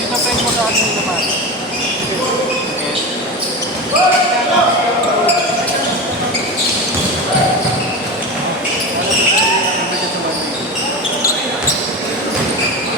Dito friend mo sa akin yung naman.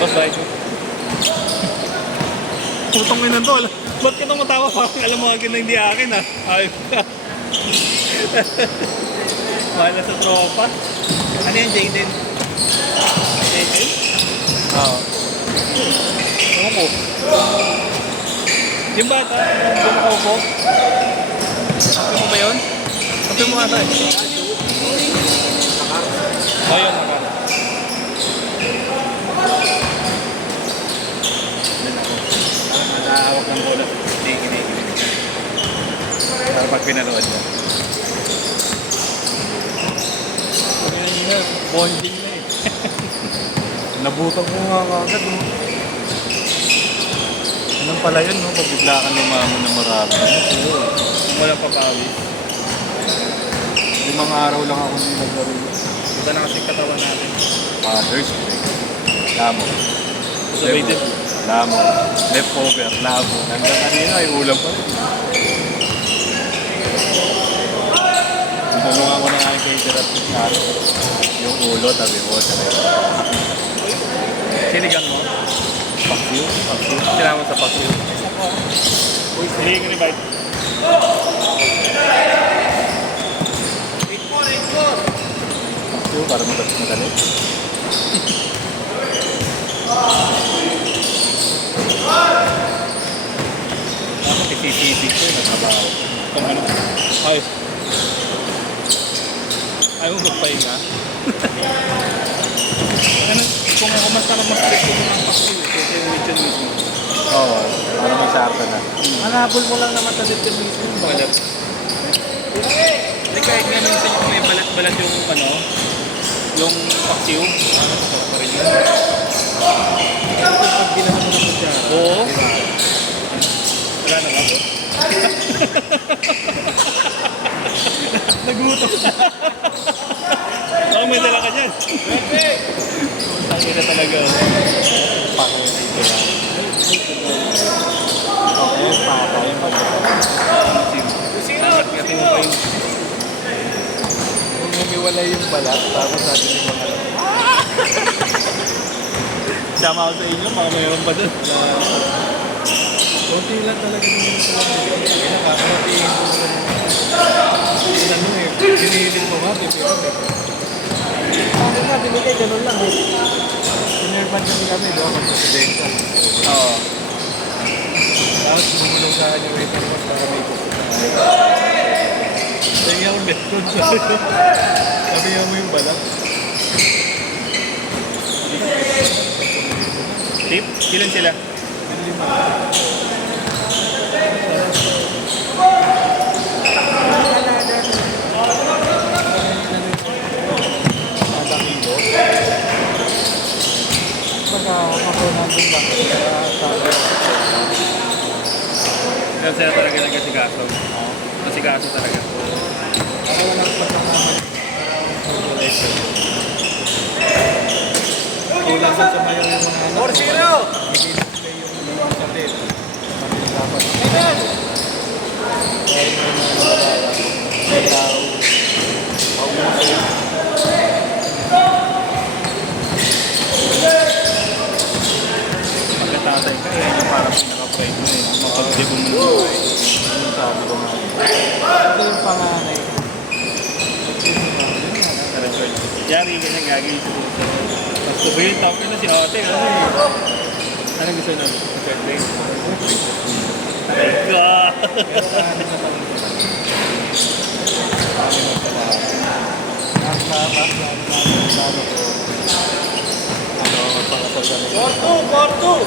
Boss, bye. Putong ina to. Ba't ka tumatawa? Parang alam mo agad na hindi akin ah. Ayop ka. Wala sa tropa. Ano yan, Jaden? Jaden? Oo. Ewan ko. Yung bata, bumukaupo. Kape mo ba yun? Kape mo ata eh. Oh, yun, nakara. Nakahawak ng bola. Hindi. Para pag pinanood mo. Bonding na eh. Nabutang ko nga kagad no. Anong pala yun no? Pag bigla kang lumamon na marami. Walang papawi. 5 araw lang ako hindi naglaro. Ito na kasi katawan natin. Father's Day. Lamo. Sabay din. Lamo. Leftover. Lamo. Hanggang kanina ay ulam pa rin. Tinulungan ko na nga yung caterer na yung ulo, tabi mo, sabi mo. Sinigang mo? Paksiw? Sinama sa paksiw? Hindi ko ni-bite. 8-4. Paksiw para madali. Ako kisisipig ko yung nagtrabaho. Kung ano? Ay. Ayaw mo magpahinga? Ano, kung ako mas strict ko ng paksiw, kasi yung mission mismo. Oo, para masarta na. Hanapol mo lang naman sa determination. Balat. Hindi kahit nga minsan yung may balat-balat yung ano, yung paksiw. Ano, pa rin yun. Pag ginamit mo ng kutsara. Oo. Wala na nga po. Nagutom na. Oo, may dala ka dyan. Ang ina talaga. Pakay dito lang. Okay, pakay. Ngati mo pa yun. Kung humiwalay yung balat, tapos sabi ni mga Sama ako sa inyo, baka mayroon pa dun. konti lang talaga naman sa mga nakakaratiin ko sa ano eh, hinihiling mo nga, pero ano nga, binigay, ganun lang eh. Sinerban kami, doon mag-presidential. Oo. Tapos bumulong sa akin yung waiter ko para may gusto sa akin. Sabi ako, betkon. Sabi nga mo yung balat. Tip? Ilan sila? Yung lima. Kaya sila talaga nagkasikaso. Kasikaso talaga. Kulang sa sumayaw yung mga anak. 4-0! Nag-i-display yung mga kapit. Kami dapat. Amen! Kaya yung mga nalala. May tao. Pauso. Pagkatatay ka, yan yung parang pinaka-pride mo eh. Mapagdibong mo eh. Yung sabi ko nga. Ito yung panganay. Yari ka na gagawin sa puso. Tapos tubuhin, tawag na si ate. Ano eh? Anong gusto nun? Birthday? Ay ka! Pero ano naman ito. Kami magtrabaho. Ang lakas, lalo ko. Ano, pang-organize. 4-2!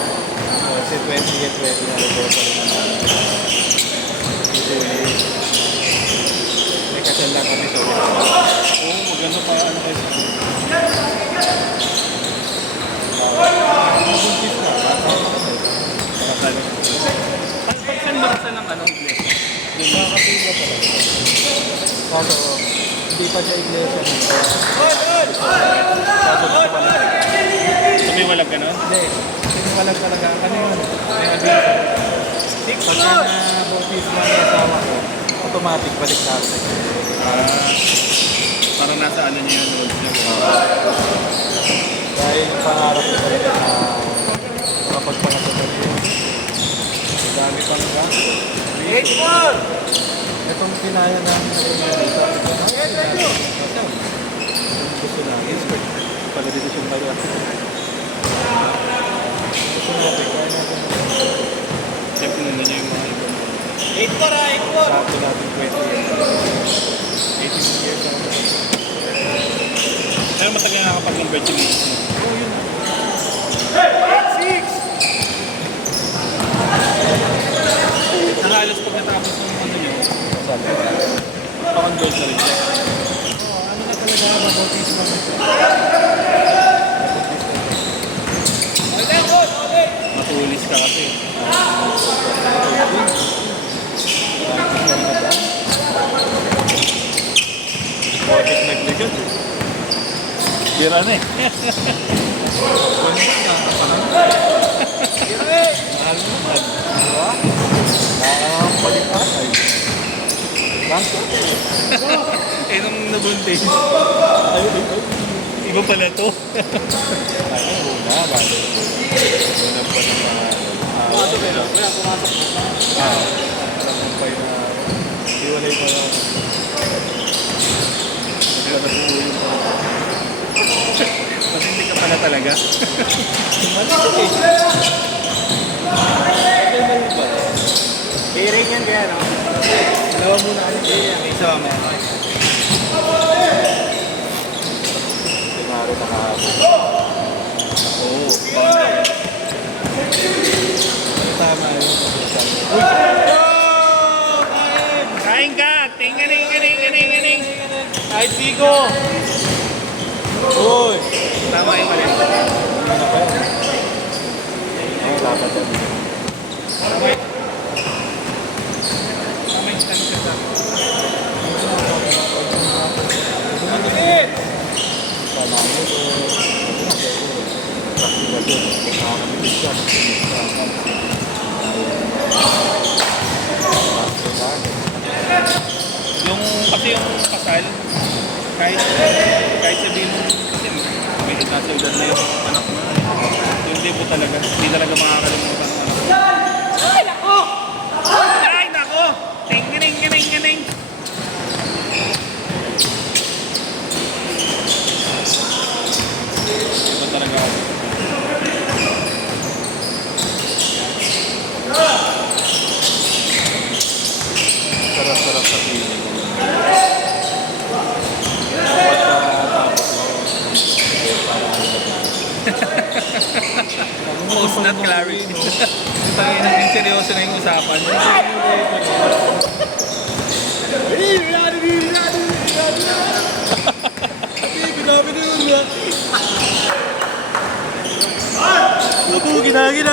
Kasi 20-20 na nag-order naman. Usually, may kasal lang kami sa ulit. Oo, maganda pa ano kayo. Buntis na, bata ko kasi. Makasal. Pag saan makasal ng ano, iglesia? Nakakapila talaga. Kaso, hindi pa siya iglesia nito. Kaso gusto pa Siniwalag ka nun? Hindi. Siniwalag talaga. Ano yun? May agreement. Pagka na bautismo ang asawa ko, automatic balik na ako sa inyo. Parang nasa ano niya yun, rules niya. Dahil yung pangarap ko talaga na makapagpangasal ko yun. Dami pang gasto. 8-4! Itong kinaya namin na rin sabi ko na gusto namin. Pala dito siyang bayan. Gusto natin, kaya natin. Siyempre nuna niya yung mga ibang. 8-4! Sabi natin 20 years. 18 years ako. Pero matagal na nakapag-congratulations mo. Oo, yun. 8-6! Halos pagkatapos ng ano nyo, Sabi. pakondol sa rin siya. Oo, ano na talaga, mabautismo na siya. Matulis ka kasi. Bakit nagligad eh? Gira na eh. Mahal naman. Diba? Nakakapalipatay. Basta? Eh nung nabuntis, Ay. iba pala to. Ano, una, bali. Una pa naman. Pumasok eh, no? Wala, pumasok. Alam mo pa yun na hiwalay pa lang. Bigla na tuloy pa. Mas hindi ka pala talaga. Mali ko eh. Mali ba? Bearing yan kaya, no? Dalawa muna ano. Isa mo. Tinaro na kahapon. Oo. Tama yun. Kain ka! Tinganing! Ay, Tigo! Uy! Tama yung mali. Ano ba yan? Ay, dapat yan. Tama yung stand ka sa. Tama mo ito. Practical yun. Nakakamilig siya. Kasi yung kasal, kahit sabihin mo, kasi may nasa edad na yung anak mo. Yung hindi po talaga, hindi talaga makakalimutan ng anak mo. Ay, nako! Ay, nako! Ting-gining! Iba talaga ako. Sarap-sarap sa feeling. Post not clarity. Tayo na yung seryoso na yung usapan. Gina.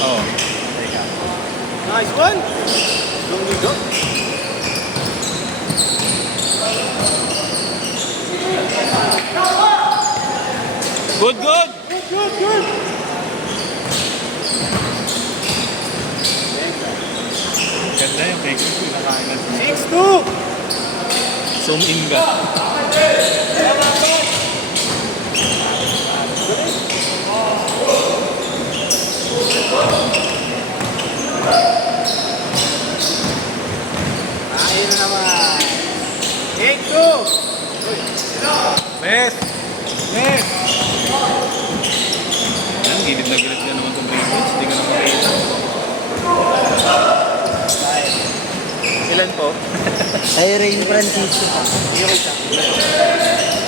Oo. Nice one. Go. Good! Good. Ganda yung cake ko. Nakain na. 6-2. Zoom in ka. Ayun naman. 8-2. Mes. Yan, gilid na gilid ka naman itong breakfast. Hindi ka na makita. Ilan po? Ay, Rain Francisco.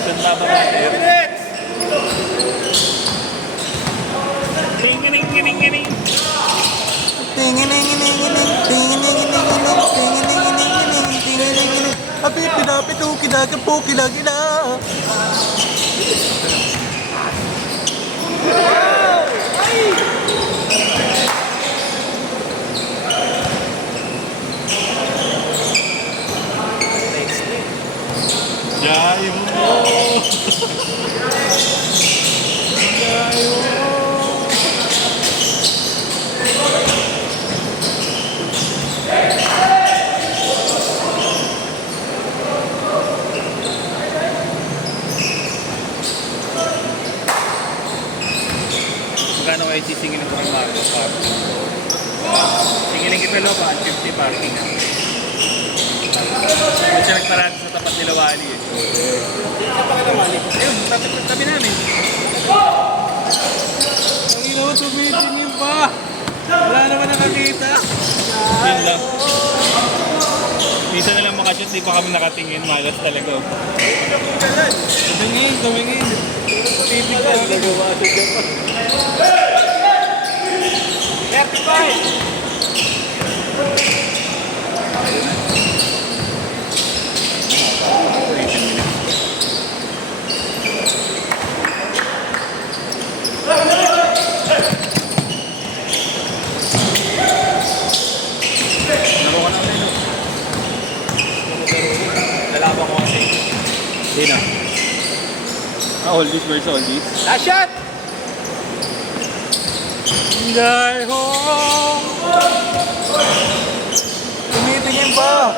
Ganda ba natin? Tingin. Abi, pinapito, kinagapo, kinagina. Layo mo. Layo mo. Magkano kayo sisingilin ko ng Marcos parking? Singilin kita lo ba? 50 parking ha? Hindi siya nagparado sa tapat nila Wally eh. Saan pa ka naman? Ayun, tabi namin. Ang ino, tumitingin pa. Wala naman nakakita. Yun lang. Minsan na lang makashoot, di pa kami nakatingin. Malas talaga. Oh. Tumingin, tumingin. Titig ka. Nagawa sa dyan pa. Left side. Laro ka na ulit, no? Lalaban ko kasi. Hindi na. Oldies versus oldies. Last shot! Dahil ho! Tumitingin pa!